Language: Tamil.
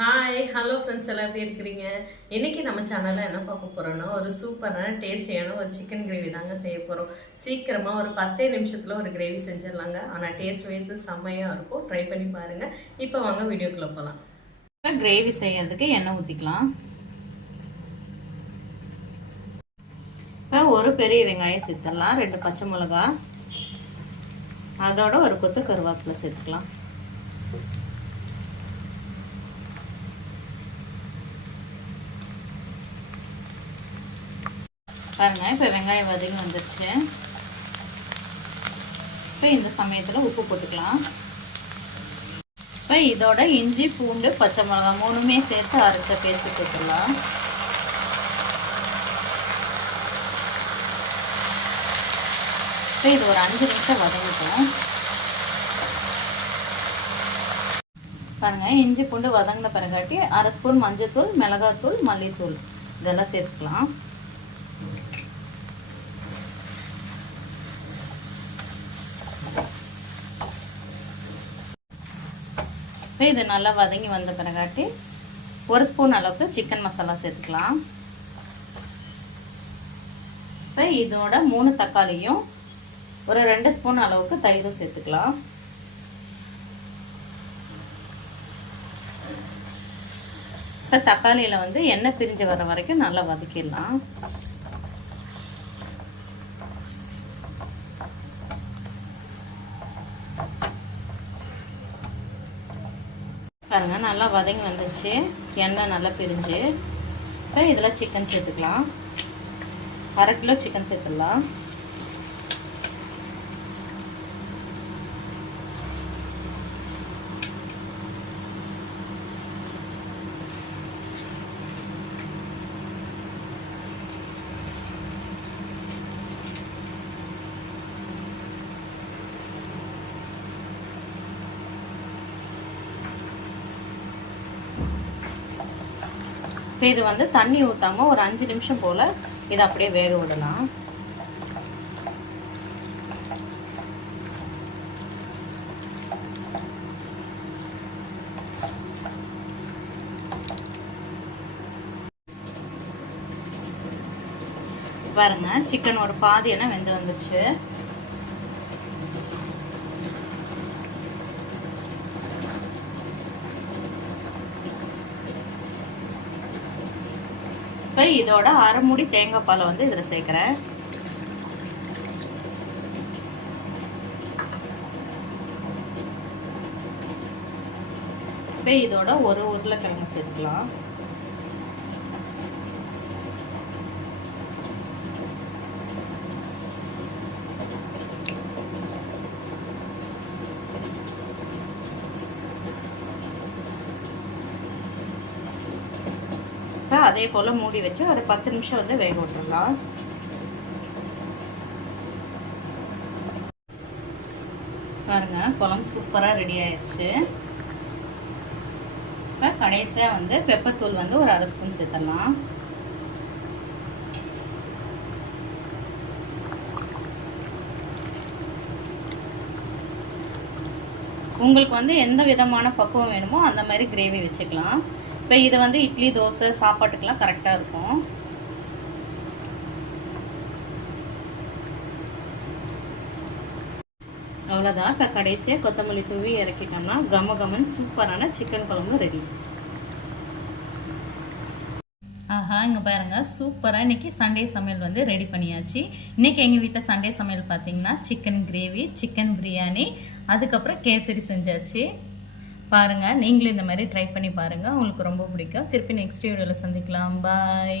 ஹாய் ஹலோ ஃப்ரெண்ட்ஸ் எல்லாம் எப்படி இருக்கிறீங்க? இன்னைக்கு நம்ம சேனலில் என்ன பார்க்க போகிறோம்னா ஒரு சூப்பரான டேஸ்டியான ஒரு சிக்கன் கிரேவி தாங்க செய்ய போகிறோம். சீக்கிரமாக ஒரு 10 நிமிஷத்தில் ஒரு கிரேவி செஞ்சிடலாங்க. ஆனால் டேஸ்ட் வைஸ் செம்மையாக இருக்கும். ட்ரை பண்ணி பாருங்கள். இப்போ வாங்க வீடியோக்குள்ளே போகலாம். இப்போ கிரேவி செய்யறதுக்கு எண்ணெய் ஊற்றிக்கலாம். இப்போ ஒரு பெரிய வெங்காயம் சேர்த்துடலாம், 2 பச்சை மிளகா, அதோட ஒரு கொத்து கருவேப்பிலை சேர்த்துக்கலாம். பாருங்க, இப்போ வெங்காயம் வதங்கி வந்துருச்சு. இப்போ இந்த சமயத்தில் உப்பு போட்டுக்கலாம். இப்போ இதோட இஞ்சி பூண்டு பச்சை மிளகா 3மே சேர்த்து அரைச்ச பேஸ்ட் போட்டுடலாம். இப்போ இது ஒரு 5 நிமிஷம் வதங்கிட்டோம். பாருங்க, இஞ்சி பூண்டு வதங்கின பிறகாட்டி 1/2 ஸ்பூன் மஞ்சத்தூள், மிளகாத்தூள், மல்லித்தூள் இதெல்லாம் சேர்த்துக்கலாம். இப்போ இது நல்லா வதங்கி வந்த பிறகாட்டி 1 ஸ்பூன் அளவுக்கு சிக்கன் மசாலா சேர்த்துக்கலாம். இப்போ இதோட 3 தக்காளியும் ஒரு 2 ஸ்பூன் அளவுக்கு தயிரும் சேர்த்துக்கலாம். இப்போ தக்காளியில் எண்ணெய் பிரிஞ்சு வர வரைக்கும் நல்லா வதக்கிடலாம். பாருங்க, நல்லா வதங்கி வந்துச்சு, எண்ணெய் நல்லா பிரிஞ்சு. இப்போ இதில் சிக்கன் சேர்த்துக்கலாம். 1/2 கிலோ சிக்கன் சேர்த்துடலாம். இப்போ இது தண்ணி ஊற்றாமல் ஒரு 5 நிமிஷம் போல் இதை அப்படியே வேக விடலாம். பாருங்க, சிக்கன் ஒரு பாதி எண்ணெய் வெந்து வந்துருச்சு. இப்போ இதோட 1/2 மூடி தேங்காய் பாலை இதில் சேர்க்குறேன். இப்போ இதோட ஒரு உருளைக்கிழங்கு சேர்த்துக்கலாம். அதே போல் மூடி வச்சு ஒரு 10 நிமிஷம் வேக விட்டுடலாம். பாருங்க, குழம்பு சூப்பராக ரெடி ஆயிடுச்சு. இப்போ கடைசியாக பெப்பர் தூள் ஒரு 1/2 ஸ்பூன் சேர்த்துடலாம். உங்களுக்கு எந்த விதமான பக்குவம் வேணுமோ அந்த மாதிரி கிரேவி வச்சுக்கலாம். இப்போ இது இட்லி தோசை சாப்பாட்டுக்கெல்லாம் கரெக்டாக இருக்கும். அவ்வளோதான். இப்போ கடைசியாக கொத்தமல்லி தூவி இறக்கிட்டோம்னா கம கமன் சூப்பரான சிக்கன் குழம்பு ரெடி. ஆஹா, இங்கே பாருங்கள், சூப்பராக இன்றைக்கி சண்டே சமையல் ரெடி பண்ணியாச்சு. இன்றைக்கி எங்கள் வீட்டில் சண்டே சமையல் பார்த்திங்கன்னா சிக்கன் கிரேவி, சிக்கன் பிரியாணி, அதுக்கப்புறம் கேசரி செஞ்சாச்சு. பாருங்கள், நீங்களும் இந்த மாதிரி ட்ரை பண்ணி பாருங்கள், உங்களுக்கு ரொம்ப பிடிக்கும். திருப்பி நெக்ஸ்ட் வீடியோவில் சந்திக்கலாம். பாய்.